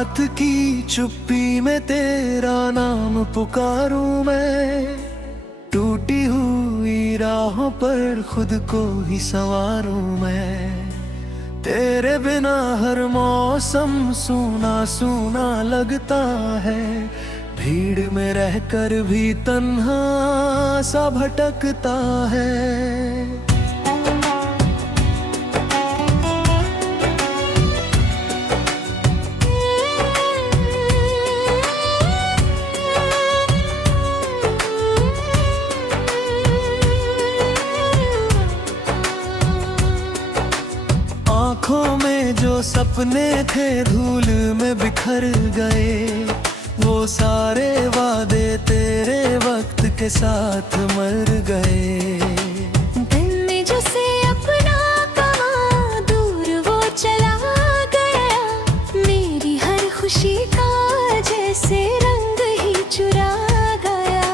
रात की चुप्पी में तेरा नाम पुकारूं मैं, टूटी हुई राहों पर खुद को ही संवारूं मैं। तेरे बिना हर मौसम सूना सूना लगता है, भीड़ में रहकर भी तन्हा सा भटकता है। आँखों में जो सपने थे धूल में बिखर गए, वो सारे वादे तेरे वक्त के साथ मर गए। दिल में जो से अपना कहा दूर वो चला गया, मेरी हर खुशी का जैसे रंग ही चुरा गया।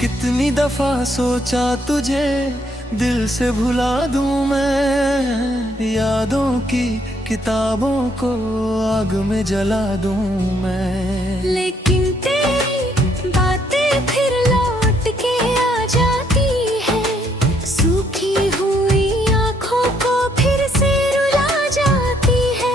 कितनी दफा सोचा तुझे दिल से भुला दूं मैं, यादों की किताबों को आग में जला दूं मैं। लेकिन तेरी बातें फिर लौट के आ जाती है, सूखी हुई आँखों को फिर से रुला जाती है।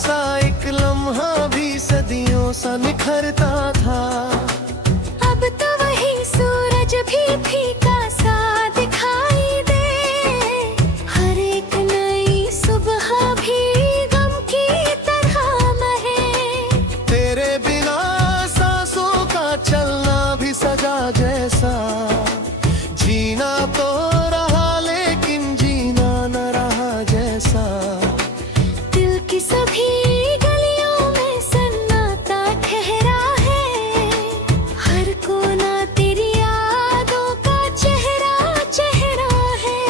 सा एक लम्हा भी सदियों सा निखरता था। अब तो वही सूरज भी फीका सा दिखाई दे, हर एक नई सुबह भी गम की तरह महे। तेरे बिना सांसों का चलना भी सजा जैसा, जीना तो रहा लेकिन जीना न रहा जैसा। सभी गलियों में सन्नाटा ठहरा है, हर कोना तेरी यादों का चेहरा चेहरा है।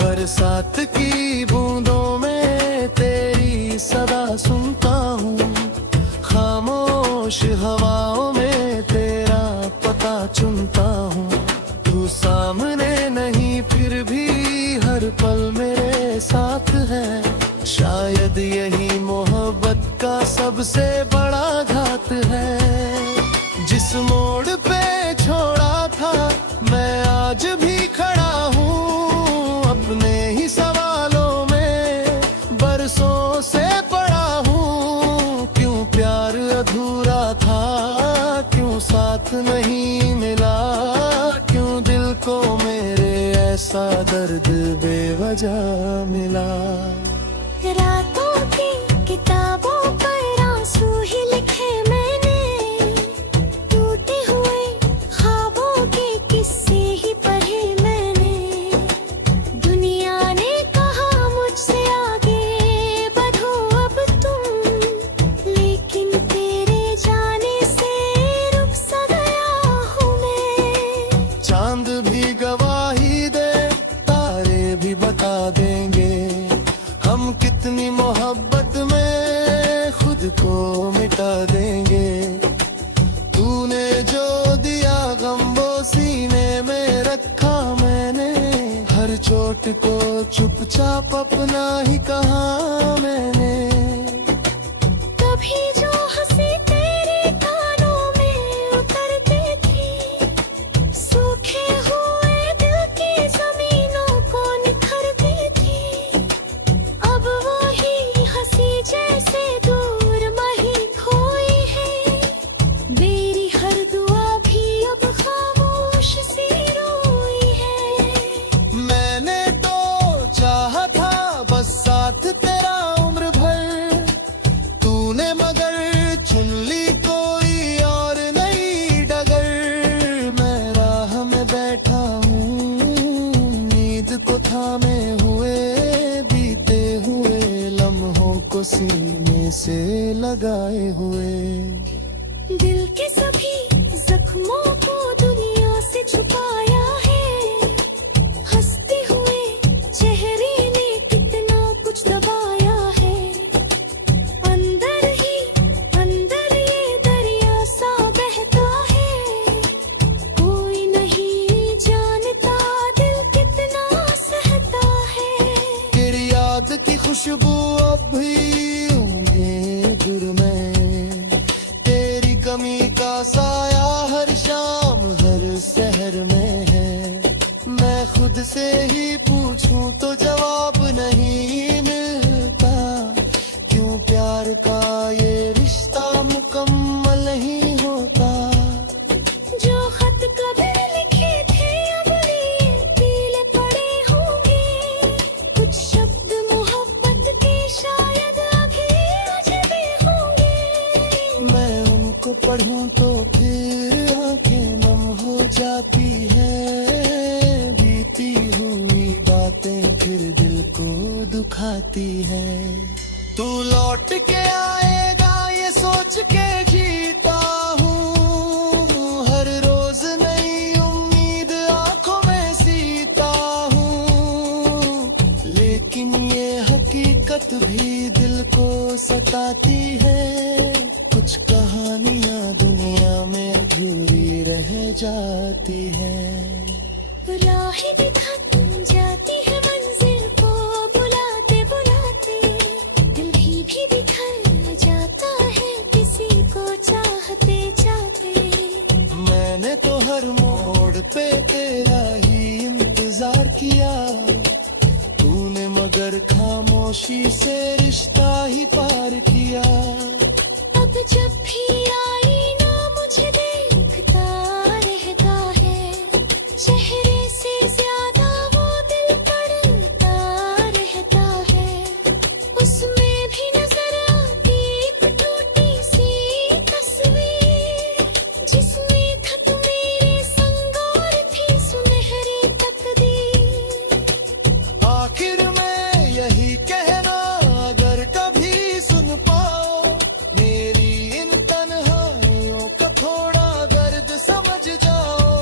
बरसात की बूंदों में तेरी सदा सुनता हूँ, खामोश हवाओं में तेरा पता चुनता हूँ। तू सामने नहीं फिर भी हर पल मेरे साथ है, शायद यही मोहब्बत का सबसे बड़ा घात है। जिस मोड़ पे छोड़ा था मैं आज भी खड़ा हूँ, अपने ही सवालों में बरसों से पड़ा हूँ। क्यों प्यार अधूरा था, क्यों साथ नहीं मिला, क्यों दिल को मेरे ऐसा दर्द बेवजह मिला। रातों की किताबों पर आंसू ही लिखे मैंने, टूटे हुए ख्वाबों के किस्से ही पढ़े मैंने। दुनिया ने कहा मुझसे आगे बढ़ो अब तुम, लेकिन तेरे जाने से रुक सा गया हूँ मैं। चांद भी गवाही दे, तारे भी बता देंगे, हम कितनी मोहब्बत में खुद को मिटा देंगे। तूने जो दिया गम वो सीने में रखा मैंने, हर चोट को चुपचाप अपना ही कहा मैंने। कभी जो हंसी तेरे कानों में उतरती थी, सूखे हुए दिल की जमीनों को निखरती थी। अब वही हंसी जैसे दूर मही खोई है, मेरी हर दुआ भी अब खामोश सी रोई है। मैंने तो चाहा था बस साथ तेरा उम्र से ही पूछूं तो जवाब नहीं मिलता। क्यों प्यार का ये रिश्ता मुकम्मल नहीं होता। जो खत कभी लिखे थे अब पीले पड़े होंगे। कुछ शब्द मोहब्बत के शायद अभी अजनबी होंगे। मैं उनको पढ़ूं तो फिर आंखें नम हो जाती है। बीती हुई बातें फिर दिल को दुखाती है। तू लौट के आएगा ये सोच के जीता हूँ। हर रोज नई उम्मीद आंखों में सीता हूँ। लेकिन ये हकीकत भी दिल को सताती है। कुछ कहानियां दुनिया में अधूरी रह जाती है। राहें भी थक जाती है मंजिल को बुलाते बुलाते। दिल भी बिखर जाता है किसी को चाहते चाहते। मैंने तो हर मोड़ पे तेरा ही इंतजार किया। तूने मगर खामोशी से रिश्ता ही पार किया। अब जब भी आई ना मुझे देखता रहता है। चेहरे से ज्यादा वो दिल पड़ता रहता है। उसमें भी नजर आती एक टूटी सी तस्वीर। जिसमें था तू मेरे संग और थी सुनहरी तकदीर। आखिर में यही कहना अगर कभी सुन पाओ। मेरी इन तन्हाइयों का थोड़ा दर्द समझ जाओ।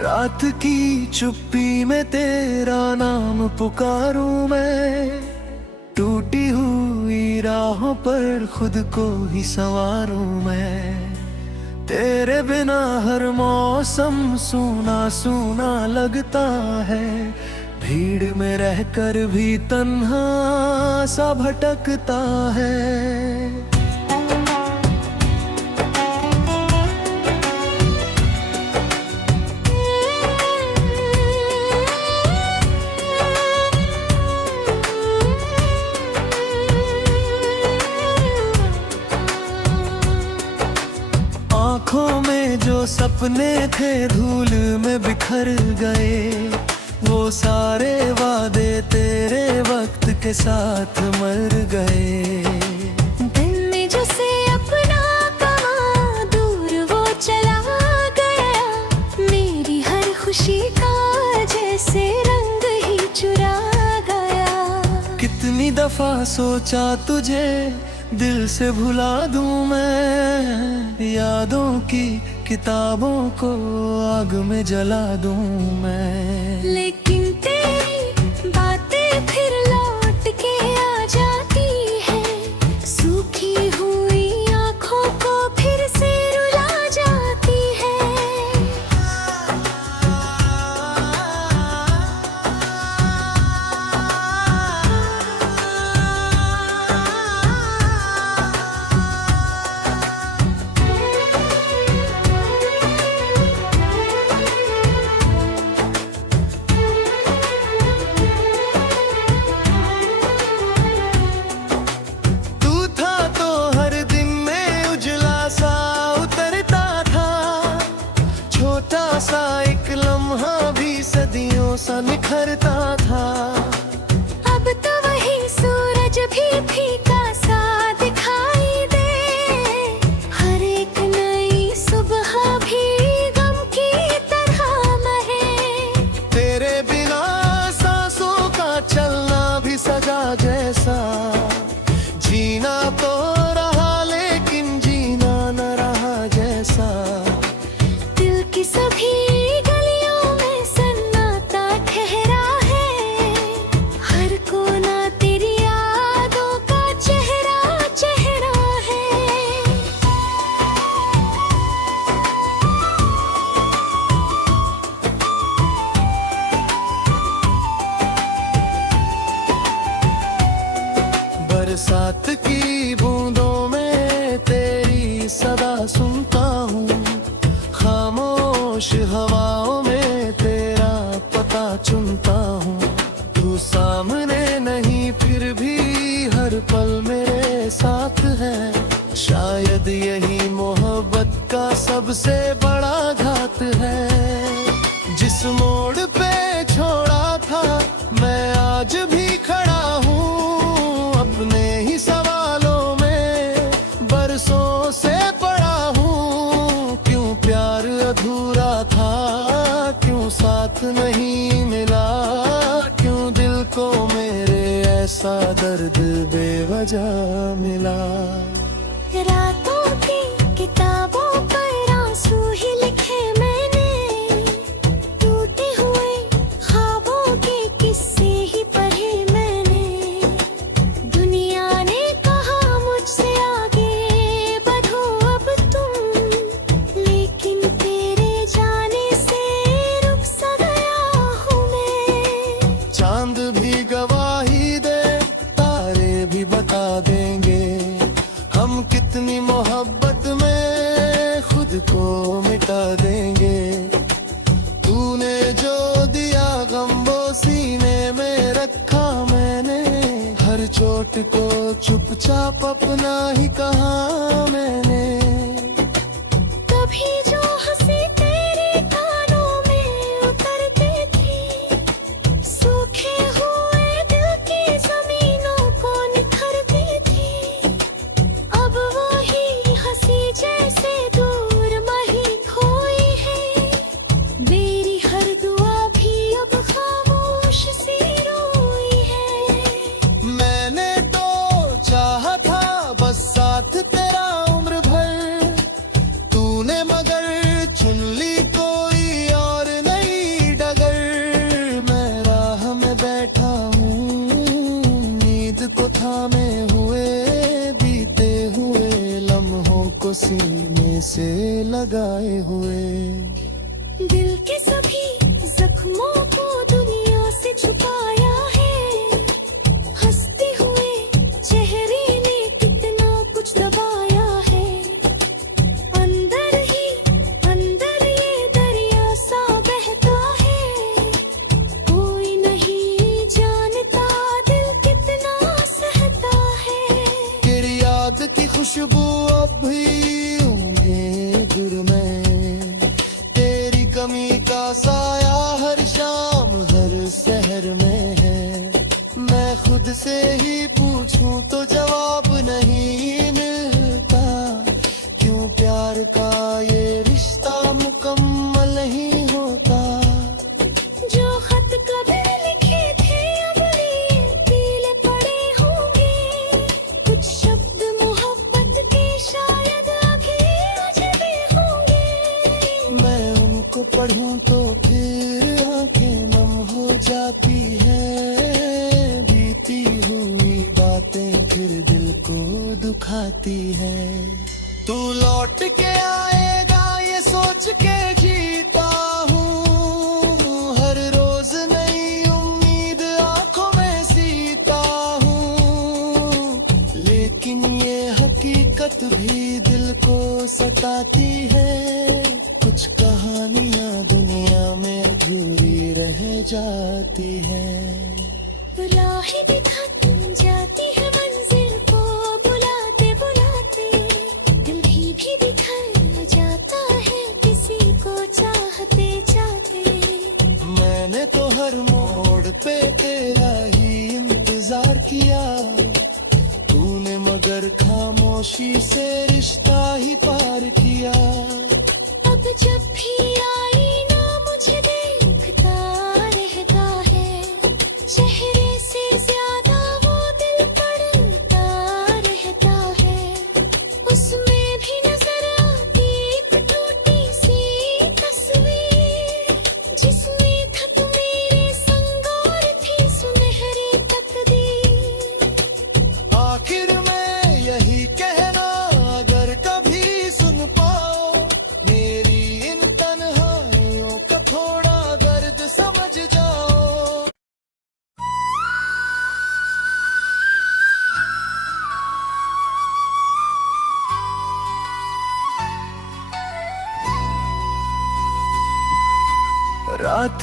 रात की चुप्पी में तेरा नाम पुकारूं मैं। टूटी हुई राहों पर खुद को ही संवारूं मैं। तेरे बिना हर मौसम सूना सूना लगता है। भीड़ में रहकर भी तन्हा सा भटकता है। आँखों में जो सपने थे धूल में बिखर गए। वो सारे वादे तेरे वक्त के साथ मर गए। दिल में जो से अपना कहा दूर वो चला गया। मेरी हर खुशी का जैसे रंग ही चुरा गया। कितनी दफा सोचा तुझे दिल से भुला दूं मैं। यादों की किताबों को आग में जला दूं मैं। लेकिन तेरी बातें फिर लौट के आ जाती है। सूखी हुई आंखों को फिर से रुला जाती है। सा एक लम्हा भी सदियों सा निखरता था। अब तो वही सूरज भी फीका सा दिखाई दे। हर एक नई सुबह भी गम की तरह महे। तेरे बिना सांसों का चलना भी सजा जैसा। जीना तो रहा लेकिन जीना न रहा जैसा। दिल की सभी गलियों में सन्नाटा ठहरा है। बरसात की बूंदों में तेरी सदा सुनता हूँ, खामोश हवाओं में तेरा पता चुनता हूँ। तू सामने नहीं फिर भी हर पल मेरे साथ है, शायद यही मोहब्बत का सबसे बड़ा घात है। जिस मोड़ पे छोड़ा था मैं आज भी खड़ा हूँ, अपने ही सवालों में बरसों से पड़ा हूँ। क्यों प्यार अधूरा था, क्यों साथ नहीं मिला, क्यों दिल को मेरे ऐसा दर्द बेवजह मिला। रातों की किताबों पर आंसू ही लिखे मैंने, टूटे हुए ख्वाबों के किस्से ही पढ़े मैंने। दुनिया ने कहा मुझसे आगे बढ़ो अब तुम, लेकिन तेरे जाने से रुक सा गया हूँ मैं। चांद भी गवाही दे, तारे भी बता देंगे, हम कितनी मोहब्बत में खुद को मिटा देंगे। तूने जो दिया गम वो सीने में रखा मैंने, हर चोट को चुपचाप अपना ही कहा मैंने। कभी जो हंसी तेरे कानों में उतरते थे, सूखे हुए दिल की जमीनों को निखरती थी। अब वही हंसी जैसे दूर वही खोई है, मेरी हर दुआ भी अब खामोश सी रोई है। मैंने तो चाहा था बस साथ तेरा उम्र भर, तूने मगर चुन ली कोई और नई डगर। मैं राह में बैठा हूँ नींद को थामे हुए, बीते हुए लम्हों को सीने से लगाए हुए। दिल के सभी जख्मों को दुनिया से छुपाया है, हंसते हुए चेहरे ने कितना कुछ दबाया है। अंदर ही अंदर ये दरिया सा बहता है, कोई नहीं जानता दिल कितना सहता है। तेरी याद की खुशबू अब भी होंगे गुर में, तेरी कमी का साया हर शाम हर शहर में है। मैं खुद से ही पूछूं तो जवाब नहीं मिलता, क्यों प्यार का ये रिश्ता मुकम्मल नहीं होता। जो खत कभी लिखे थे अब लिए पीले पड़े होंगे, कुछ शब्द मोहब्बत के शायद अभी अजनबी होंगे। मैं उनको पढ़ूं तो फिर आंखें नम हो जाती है, बीती हुई बातें फिर दिल को दुखाती है। तू लौट के आएगा ये सोच के जीता हूँ, हर रोज नई उम्मीद आंखों में सीता हूँ। लेकिन ये हकीकत भी दिल को सताती है, कुछ कहानियां दुनिया में अधूरी रह जाती है। राहें भी थक जाती है मंजिल को बुलाते बुलाते, दिल भी बिखर जाता है किसी को चाहते चाहते। मैंने तो हर मोड़ पे तेरा ही इंतजार किया, तूने मगर खामोशी से रिश्ता ही पार किया। अब जब भी आईना मुझे देखता रहता है, चेहरे से ज्यादा वो दिल पड़ता रहता है। उसमें भी नजर आती एक टूटी सी तस्वीर, जिसमें था तू मेरे संग और थी सुनहरी तकदीर। आखिर में यही कहना अगर कभी सुन पाओ, मेरी इन तन्हाइयों का थोड़ा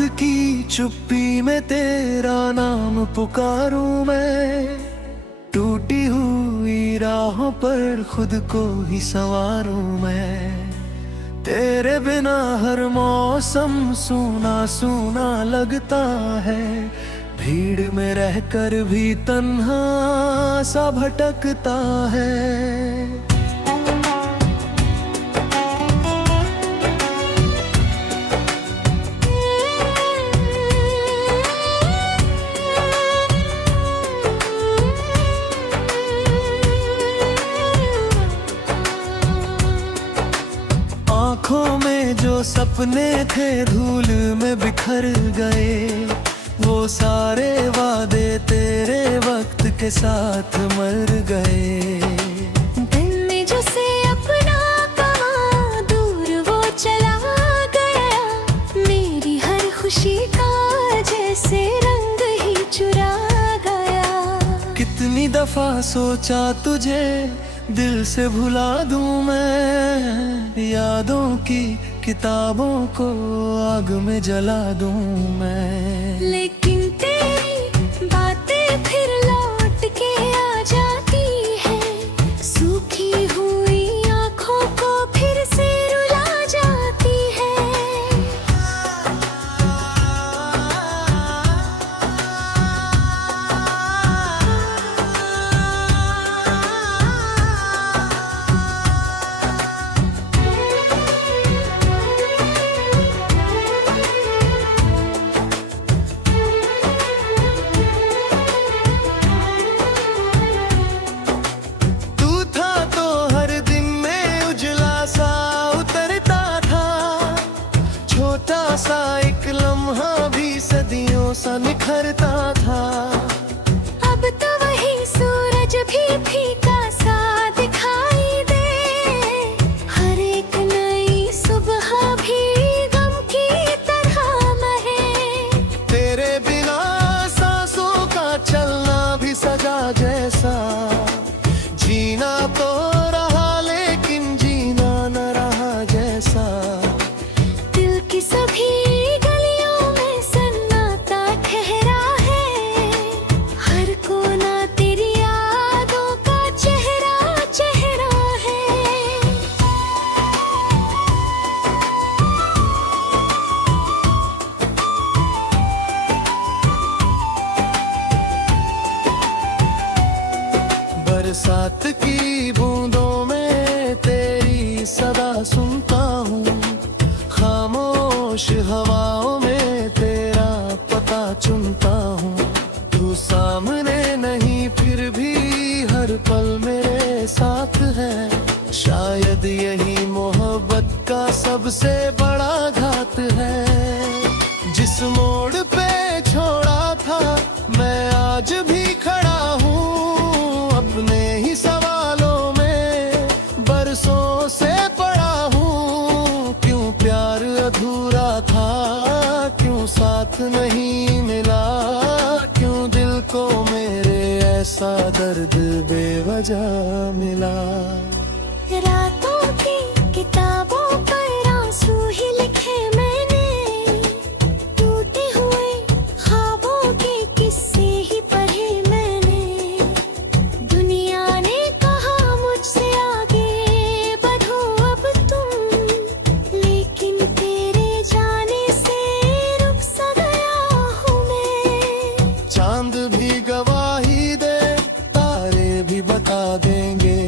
की चुप्पी में तेरा नाम पुकारूं मैं, टूटी हुई राहों पर खुद को ही संवारूं मैं। तेरे बिना हर मौसम सूना सूना लगता है, भीड़ में रहकर भी तन्हा सा भटकता है। आँखों में जो सपने थे धूल में बिखर गए, वो सारे वादे तेरे वक्त के साथ मर गए। दिल में जो से अपना कहा दूर वो चला गया, मेरी हर खुशी का जैसे रंग ही चुरा गया। कितनी दफा सोचा तुझे दिल से भुला दूं मैं, यादों की किताबों को आग में जला दूं मैं। लेकिन तेरी बातें फिर लौट के आ जाती है, सूखी हुई आंखों को फिर से रुला जाती है। सा एक लम्हा भी सदियों सा निखरता था। अब तो वही सूरज भी फीका सा दिखाई दे, हर एक नई सुबह भी गम की तरह महे। तेरे बिना सांसों का चलना भी सजा जैसा, जीना तो रहा लेकिन जीना न रहा जैसा। सभी गलियों में सन्नाटा ठहरा है, हर कोना तेरी यादों का चेहरा चेहरा है। बरसात की बूंदों में तेरी सदा सुनता हूँ, खामोश हवाओं में तेरा पता चुनता हूँ। तू सामने नहीं फिर भी हर पल मेरे साथ है, शायद यही मोहब्बत का सबसे बड़ा घात है। जिस मोड़ पे छोड़ा था मैं आज भी खड़ा हूँ, अपने ही सवालों में बरसों से पड़ा हूँ। क्यों प्यार अधूरा था, क्यों साथ नहीं मिला, क्यों दिल को मेरे ऐसा दर्द बेवजह मिला। रातों की किताबों पर आंसू ही लिखे मैंने, टूटे हुए ख्वाबों के किस्से ही पढ़े मैंने। दुनिया ने कहा मुझसे आगे बढ़ो अब तुम, लेकिन तेरे जाने से रुक सा गया हूँ मैं। चांद भी गवाही दे, तारे भी बता देंगे,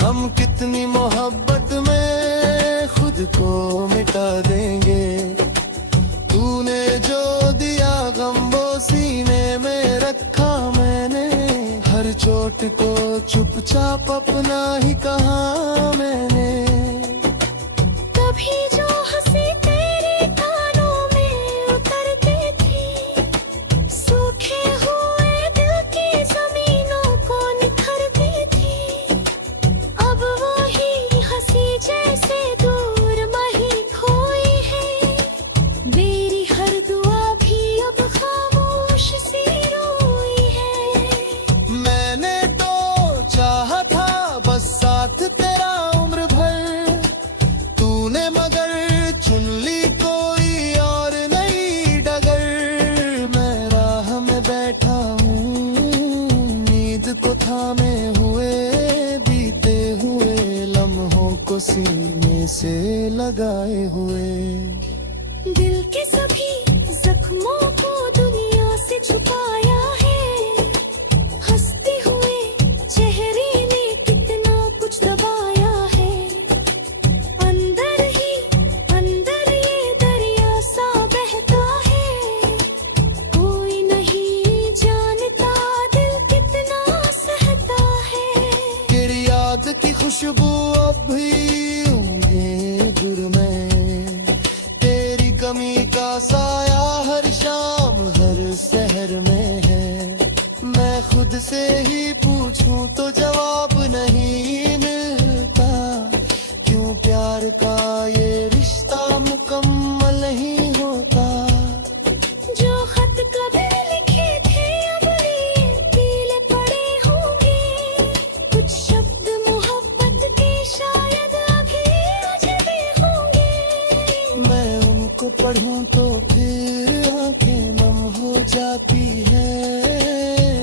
हम कितनी मोहब्बत में खुद को मिटा देंगे। तूने जो दिया गम वो सीने में रखा मैंने, हर चोट को चुपचाप अपना ही कहा मैंने। कभी जो हंसी तेरे कानों में उतरती थी, सूखे हुए दिल की जमीनों को निखरती थी। अब वही हंसी जैसे दूर वही खोई है, मेरी हर दुआ भी अब खामोश सी रोई है। मैंने तो चाहा था बस साथ तेरा उम्र भर, शहर में है। मैं खुद से ही पूछूं तो जवाब नहीं मिलता, क्यों प्यार का ये रिश्ता मुकम्मल नहीं होता। जो खत कभी लिखे थे अब पीले पड़े होंगे, कुछ शब्द मोहब्बत के शायद अभी अजनबी होंगे। मैं उनको पढ़ूं तो फिर आंखें नम हो जाती है,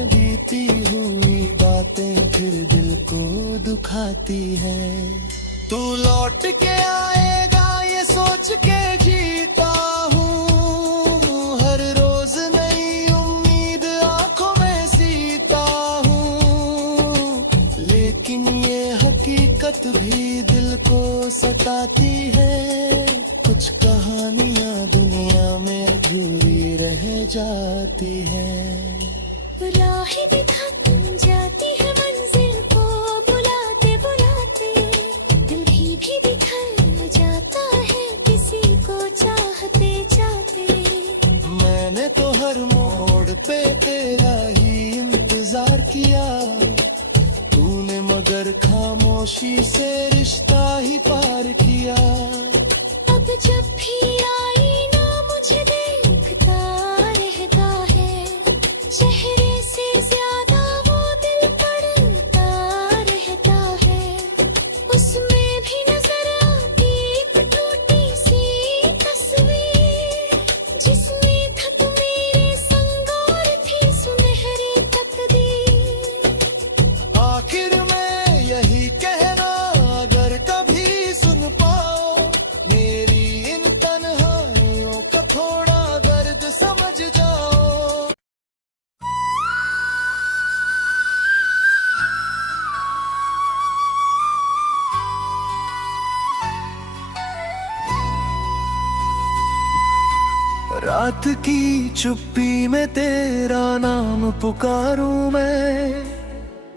बीती हुई बातें फिर दिल को दुखाती है। तू लौट के आएगा ये सोच के जीता हूँ, हर रोज नई उम्मीद आंखों में सीता हूँ। लेकिन ये हकीकत भी दिल को सताती है, कुछ कहानियां दुनिया में अधूरी रह जाती है। राहें भी थक जाती है मंजिल को बुलाते बुलाते, दिल भी बिखर जाता है किसी को चाहते चाहते। मैंने तो हर मोड़ पे तेरा ही इंतजार किया, तूने मगर खामोशी से रिश्ता ही पार किया। अब जब भी आईना मुझे देखता रहता है, चेहरे से ज्यादा वो दिल पड़ता रहता है। उसमें भी नजर आती एक टूटी सी तस्वीर, जिसमें था तू मेरे संग और थी सुनहरी तकदीर। आखिर में यही कहना, अगर कभी सुन पाओ मेरी इन तन्हाइयों का थोड़ा दर्द समझ जाओ। रात की चुप्पी में तेरा नाम पुकारूं मैं,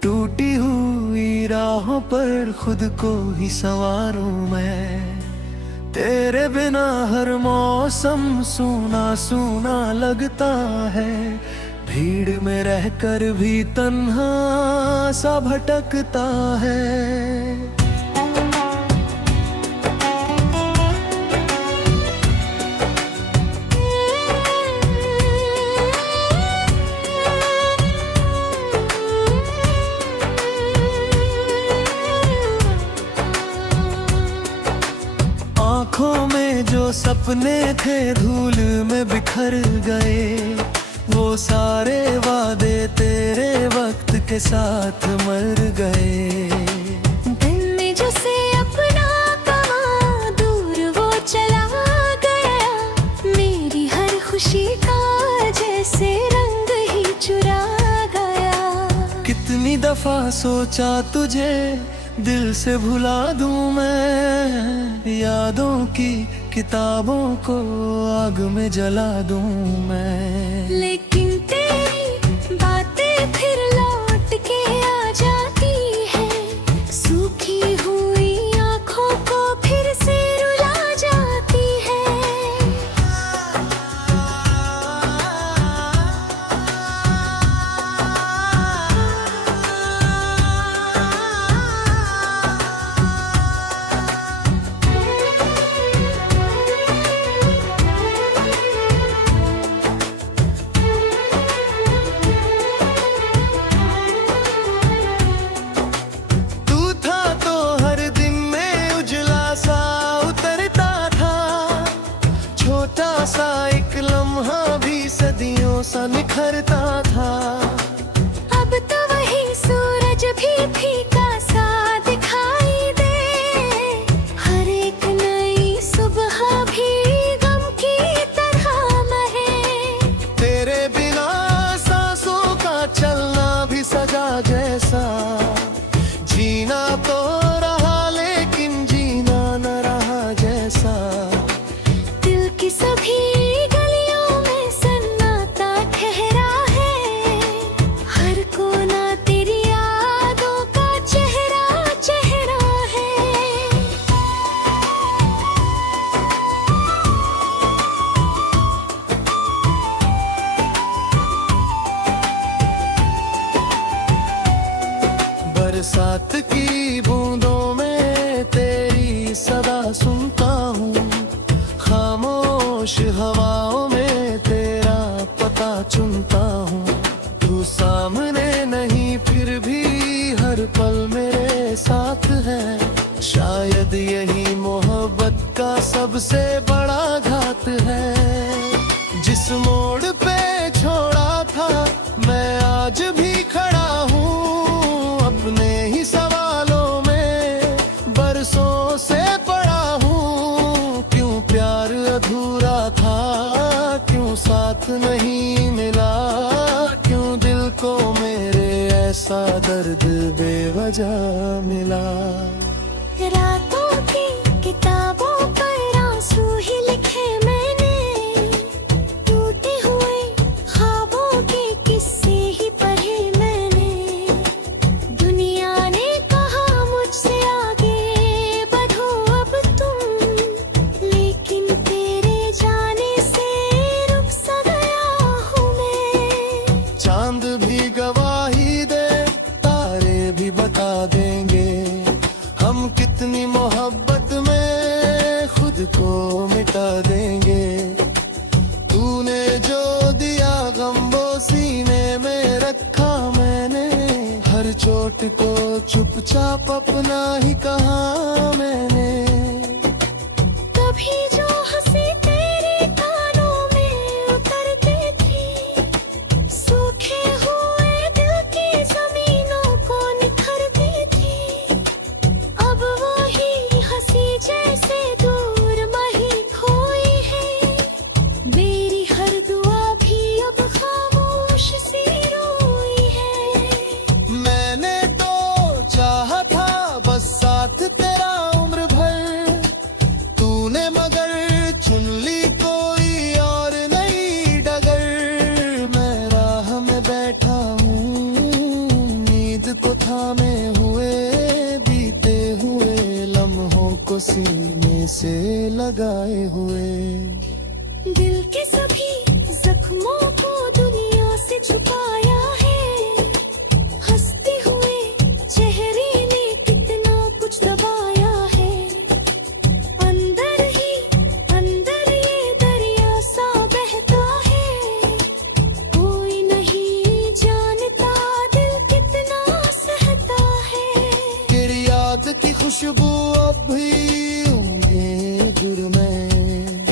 टूटी हुई राहों पर खुद को ही संवारूं मैं। तेरे बिना हर मौसम सूना सूना लगता है, भीड़ में रहकर भी तन्हा सा भटकता है। आँखों में जो सपने थे धूल में बिखर गए, वो सारे वादे तेरे वक्त के साथ मर गए। दिल में जो से अपना कहा दूर वो चला गया, मेरी हर खुशी का जैसे रंग ही चुरा गया। कितनी दफा सोचा तुझे दिल से भुला दूं मैं, यादों की किताबों को आग में जला दूं मैं। लेकिन तेरी बातें फिर लौट के आ जाती है, सूखी हुई आंखों को फिर से रुला जाती है। सा एक लम्हा भी सदियों सा निखरता था। अब तो वही सूरज भी फीका सा दिखाई दे, हर एक नई सुबह भी गम की तरह महे। तेरे बिना सांसों का चलना भी सजा जैसा, जीना तो रहा लेकिन जीना न रहा जैसा। दिल की सभी गलियों में सन्नाटा ठहरा है, बरसात की बूंदों में तेरी सदा सुनता हूँ, खामोश हवाओं में तेरा पता चुनता हूँ। तू सामने नहीं फिर भी हर पल मेरे साथ है, शायद यही मोहब्बत का सबसे बड़ा घात है। जिस मोड़ पे छोड़ा था मैं आज भी खड़ा हूँ, अपने ही सवालों में बरसों से पड़ा हूँ। क्यों प्यार अधूरा था, क्यों साथ नहीं मिला, क्यों दिल को मेरे ऐसा दर्द बेवजह मिला। रातों की किताबों पर आंसू ही लिखे मैंने, टूटे हुए ख्वाबों के किस्से ही पढ़े मैंने। दुनिया ने कहा मुझसे आगे बढ़ो अब तुम, लेकिन तेरे जाने से रुक सा गया हूँ मैं। चांद भी गवाही दे, तारे भी बता देंगे, हम कितनी मोहब्बत में खुद को मिटा देंगे। तूने जो दिया गम वो सीने में रखा मैंने, हर चोट को चुपचाप अपना ही कहा मैंने। कभी जो हंसी तेरे कानों में उतरती थी, सूखे हुए दिल की जमीनों को निखरती थी। अब वही हंसी जैसे दूर वही खोई है, मेरी हर दुआ भी अब खामोश सी रोई है। मैंने तो चाहा था बस साथ तेरा उम्र भर, तूने मगर चुन ली कोई और नई डगर। मैं राह में बैठा हूँ, उम्मीद को थामे हुए, बीते हुए लम्हों को सीने से लगाए हुए। दिल के सभी जख्मों को दुनिया से छुपाया है, हंसते हुए चेहरे ने कितना कुछ दबाया है। अंदर ही अंदर ये दरिया सा बहता है, कोई नहीं जानता दिल कितना सहता है। तेरी याद की खुशबू अब भी होंगे गुर में,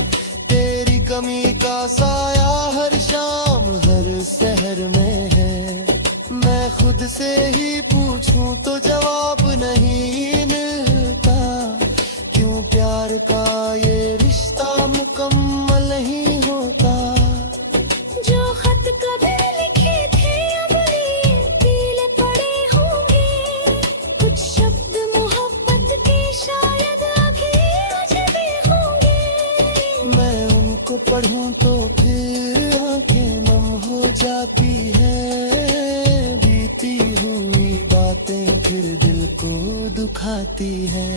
तेरी कमी का साया हर शाम हर शहर में है। मैं खुद से ही पूछूं तो जवाब नहीं मिलता, क्यों प्यार का ये रिश्ता मुकम्मल नहीं होता। जो खत कभी लिखे थे अब ये पीले पड़े होंगे, कुछ शब्द मोहब्बत के शायद अभी अजनबी होंगे। मैं उनको पढ़ूं तो फिर आंखें नम हो जाती है, बीती हुई बातें फिर दिल को दुखाती है।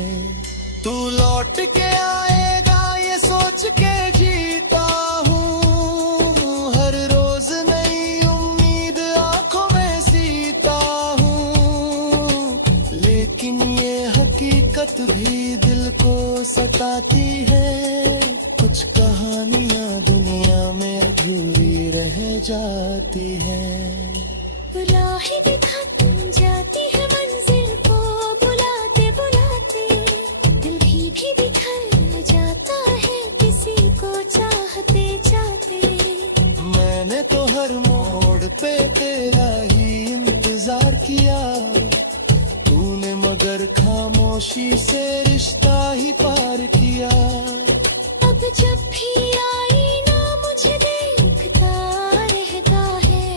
तू लौट के आएगा ये सोच के जीता हूँ, हर रोज नई उम्मीद आंखों में सीता हूँ। लेकिन ये हकीकत भी दिल को सताती है, कुछ कहानियां दुनिया में अधूरी रह जाती है। राहें भी थक जाती है मंजिल को बुलाते बुलाते, दिल भी बिखर जाता है किसी को चाहते चाहते। मैंने तो हर मोड़ पे तेरा ही इंतजार किया, तूने मगर खामोशी से रिश्ता ही पार किया। अब जब भी आई ना मुझे देखता रहता है,